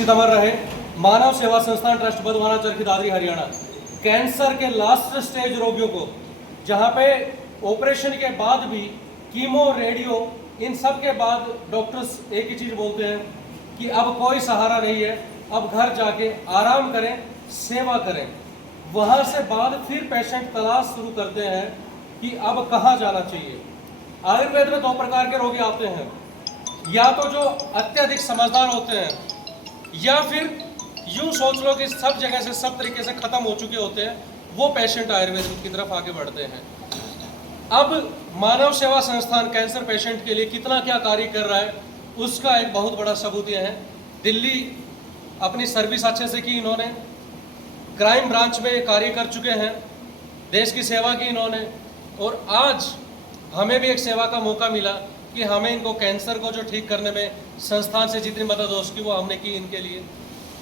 दीक्षित अमर रहे। मानव सेवा संस्थान ट्रस्ट बदवाना चरखी दादरी हरियाणा कैंसर के लास्ट स्टेज रोगियों को, जहां पे ऑपरेशन के बाद भी कीमो, रेडियो, इन सब के बाद डॉक्टर्स एक ही चीज बोलते हैं कि अब कोई सहारा नहीं है, अब घर जाके आराम करें, सेवा करें। वहां से बाद फिर पेशेंट तलाश शुरू करते हैं कि अब कहाँ जाना चाहिए। आयुर्वेद में 2 प्रकार के रोगी आते हैं, या तो जो अत्यधिक समझदार होते हैं, या फिर यूं सोच लो कि सब जगह से सब तरीके से खत्म हो चुके होते हैं, वो पेशेंट आयुर्वेद की तरफ आगे बढ़ते हैं। अब मानव सेवा संस्थान कैंसर पेशेंट के लिए कितना क्या कार्य कर रहा है, उसका एक बहुत बड़ा सबूत यह है। दिल्ली अपनी सर्विस अच्छे से की इन्होंने, क्राइम ब्रांच में कार्य कर चुके हैं, देश की सेवा की इन्होंने, और आज हमें भी एक सेवा का मौका मिला कि हमें इनको कैंसर को जो ठीक करने में संस्थान से जितनी मदद हो सकी वो हमने की इनके लिए।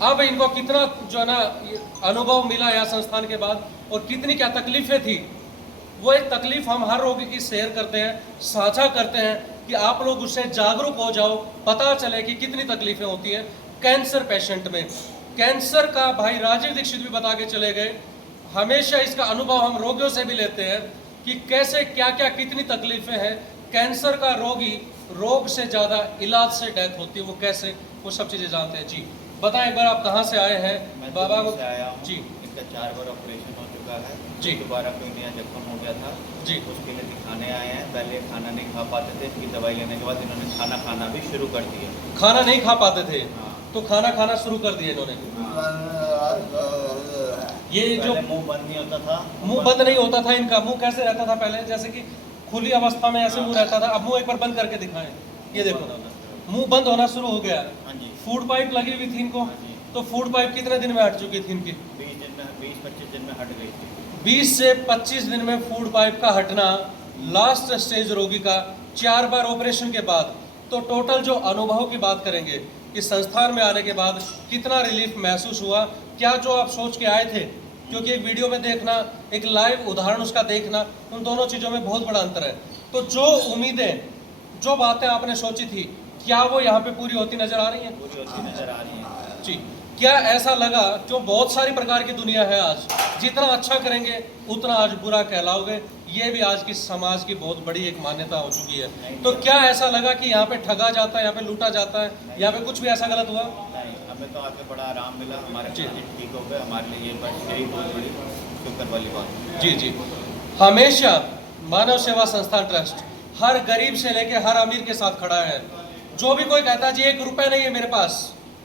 अब इनको कितना जो है ना अनुभव मिला या संस्थान के बाद, और कितनी क्या तकलीफें थी, वो एक तकलीफ हम हर रोगी की शेयर करते हैं, साझा करते हैं कि आप लोग उससे जागरूक हो जाओ, पता चले कि कितनी तकलीफें होती हैं कैंसर पेशेंट में। कैंसर का भाई राजीव दीक्षित भी बता के चले गए, हमेशा इसका अनुभव हम रोगियों से भी लेते हैं कि कैसे क्या क्या कितनी तकलीफें हैं। कैंसर का रोगी रोग से ज़्यादा इलाज से डेथ होती है, वो कैसे, वो सब चीज़ें जानते हैं। जी बताएं एक बार, आप कहाँ से आए हैं? मैं बाबा को आया हूँ। जी, इनका 4 बार ऑपरेशन हो चुका है जी, दोबारा कोई नया जख्म हो गया था जी, उसके लिए दिखाने आए हैं। पहले खाना नहीं खा पाते थे, इसकी दवाई लेने के बाद इन्होंने खाना खाना भी शुरू कर दिया। खाना नहीं खा पाते थे हाँ। तो खाना खाना शुरू कर दिया इन्होंने। ये जो मुंह बंद नहीं होता था, मुंह बंद नहीं होता था इनका, मुंह कैसे रहता था पहले, जैसे कि खुली अवस्था में ऐसे मुंह रहता था, अब मुंह एक बार बंद करके दिखाएं, ये देखो मुंह बंद होना शुरू हो गया। हाँ जी। फूड पाइप लगी हुई थी इनको, हाँ जी। तो फूड पाइप कितने दिन में हट चुकी थी इनकी? 20-25 दिन में हट गई थी। 20 से 25 दिन में फूड पाइप का हटना लास्ट स्टेज रोगी का 4 बार ऑपरेशन के बाद। तो टोटल जो अनुभव की बात करेंगे, इस संस्थान में आने के बाद कितना रिलीफ महसूस हुआ, क्या जो आप सोच के आए थे, क्योंकि एक वीडियो में देखना, एक लाइव उदाहरण उसका देखना, उन दोनों चीज़ों में बहुत बड़ा अंतर है। तो जो उम्मीदें, जो बातें आपने सोची थी, क्या वो यहाँ पे पूरी होती नजर आ रही हैं? पूरी होती नजर आ रही है जी। क्या ऐसा लगा, जो बहुत सारी प्रकार की दुनिया है आज, जितना अच्छा करेंगे उतना आज बुरा कहलाओगे, ये भी आज की समाज की बहुत बड़ी एक मान्यता हो चुकी है। तो क्या ऐसा लगा कि यहाँ पे ठगा जाता है, यहाँ पे लूटा जाता है, यहाँ पे कुछ भी ऐसा गलत हुआ? नहीं, हमें तो आके बड़ा आराम मिला, हमारे जी। पेशेंट ठीक हो गए, हमारे लिए ये बस यही बहुत बड़ी शुक्र वाली बात। जी जी। हमेशा मानव सेवा संस्थान ट्रस्ट हर गरीब से लेके हर अमीर के साथ खड़ा है। जो भी कोई कहता है जी 1 रुपया नहीं है मेरे पास,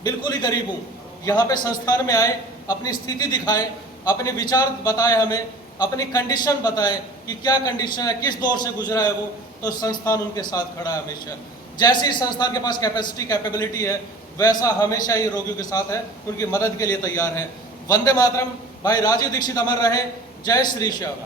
बिल्कुल ही गरीब हूँ, यहाँ पे संस्थान में आए, अपनी स्थिति दिखाएं, अपने विचार बताएं, हमें अपनी कंडीशन बताएं कि क्या कंडीशन है, किस दौर से गुजरा है वो, तो संस्थान उनके साथ खड़ा है हमेशा। जैसे इस संस्थान के पास कैपेसिटी, कैपेबिलिटी है, वैसा हमेशा ही रोगियों के साथ है, उनकी मदद के लिए तैयार है। वंदे मातरम। भाई राजीव दीक्षित अमर रहे। जय श्री श्याम।